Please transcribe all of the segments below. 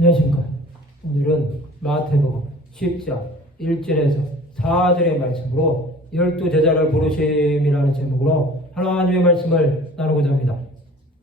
안녕하십니까. 오늘은 마태복음 10장 1절에서 4절의 말씀으로 열두 제자를 부르심이라는 제목으로 하나님의 말씀을 나누고자 합니다.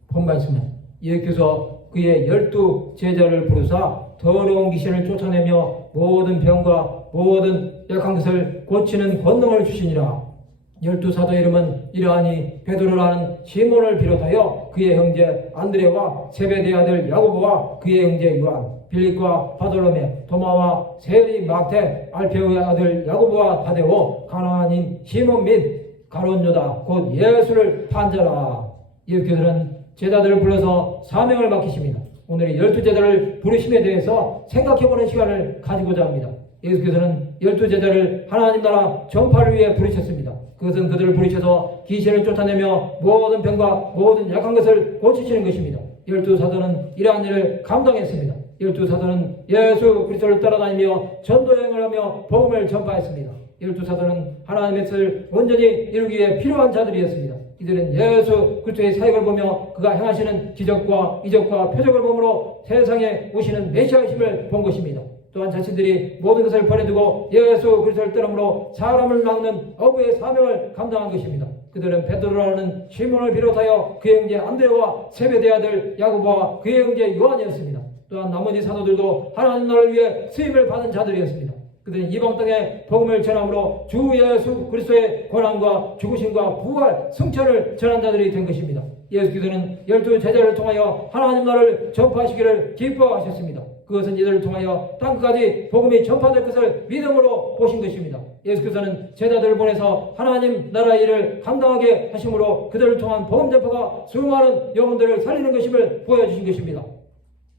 본 말씀은 예수께서 그의 열두 제자를 부르사 더러운 귀신을 쫓아내며 모든 병과 모든 약한 것을 고치는 권능을 주시니라. 열두 사도의 이름은 이러하니 베드로라는 시몬을 비롯하여 그의 형제 안드레와 세베대 아들 야고보와 그의 형제 요한 빌립과 바돌로메 도마와 세리 막테 알페오의 아들 야고보와 다데오 가나안인 시몬 및 가론요다 곧 예수를 판자라 예수께서는 제자들을 불러서 사명을 맡기십니다. 오늘 열두 제자를 부르심에 대해서 생각해보는 시간을 가지고자 합니다. 예수께서는 열두 제자를 하나님 나라 전파를 위해 부르셨습니다. 그것은 그들을 부르셔서 귀신을 쫓아내며 모든 병과 모든 약한 것을 고치시는 것입니다. 열두 사도는 이러한 일을 감당했습니다. 열두 사도는 예수 그리스도를 따라다니며 전도여행을 하며 복음을 전파했습니다. 열두 사도는 하나님의 뜻을 온전히 이루기 위해 필요한 자들이었습니다. 이들은 예수 그리스도의 사역을 보며 그가 행하시는 기적과 이적과 표적을 보므로 세상에 오시는 메시아이심을 본 것입니다. 또한 자신들이 모든 것을 버려두고 예수 그리스도를 따름으로 사람을 막는 어부의 사명을 감당한 것입니다. 그들은 베드로라는 시몬을 비롯하여 그의 형제 안드레와 세베대 아들 야고보와 그의 형제 요한이었습니다. 또한 나머지 사도들도 하나님 나라를 위해 쓰임을 받은 자들이었습니다. 그들은 이방 땅에 복음을 전함으로 주 예수 그리스도의 고난과 죽으심과 부활, 승천을 전한 자들이 된 것입니다. 예수께서는 열두 제자를 통하여 하나님 나라를 전파하시기를 기뻐하셨습니다. 그것은 이들을 통하여 땅까지 복음이 전파될 것을 믿음으로 보신 것입니다. 예수께서는 제자들을 보내서 하나님 나라의 일을 감당하게 하심으로 그들을 통한 복음 전파가 수많은 영혼들을 살리는 것임을 보여주신 것입니다.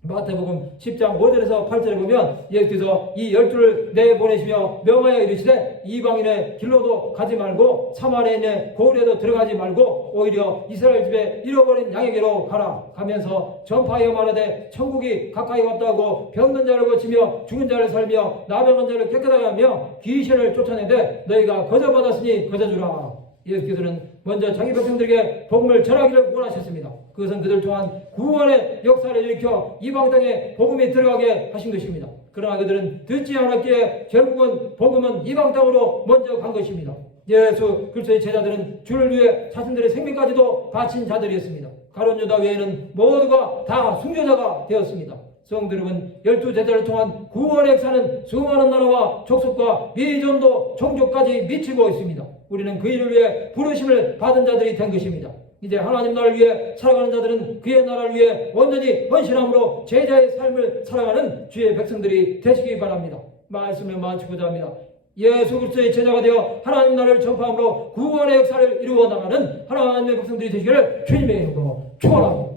마태복음 10장 5절에서 8절에 보면 예수께서 이 열두를 내보내시며 명하여 이르시되 이방인의 길로도 가지 말고 사마리아인의 고을에도 들어가지 말고 오히려 이스라엘 집에 잃어버린 양에게로 가라 가면서 전파하여 말하되 천국이 가까이 왔다고 병든 자를 고치며 죽은 자를 살며 나병한 자를 깨끗하게 하며 귀신을 쫓아내되 너희가 거저 받았으니 거저 주라 예수께서는 먼저 자기 백성들에게 복음을 전하기를 원하셨습니다. 그것은 그들 또한 구원의 역사를 일으켜 이방 땅에 복음이 들어가게 하신 것입니다. 그러나 그들은 듣지 않았기에 결국은 복음은 이방 땅으로 먼저 간 것입니다. 예수 그리스도의 제자들은 주를 위해 자신들의 생명까지도 바친 자들이었습니다. 가론 유다 외에는 모두가 다 순교자가 되었습니다. 성들은 열두 제자를 통한 구원의 역사는 수많은 나라와 족속과 미전도 종족까지 미치고 있습니다. 우리는 그 일을 위해 부르심을 받은 자들이 된 것입니다. 이제 하나님 나라를 위해 살아가는 자들은 그의 나라를 위해 온전히 헌신함으로 제자의 삶을 살아가는 주의 백성들이 되시기 바랍니다. 말씀을 마치고자 합니다. 예수 그리스도의 제자가 되어 하나님 나라를 전파함으로 구원의 역사를 이루어 나가는 하나님의 백성들이 되시기를 주님의 이름으로 축원합니다.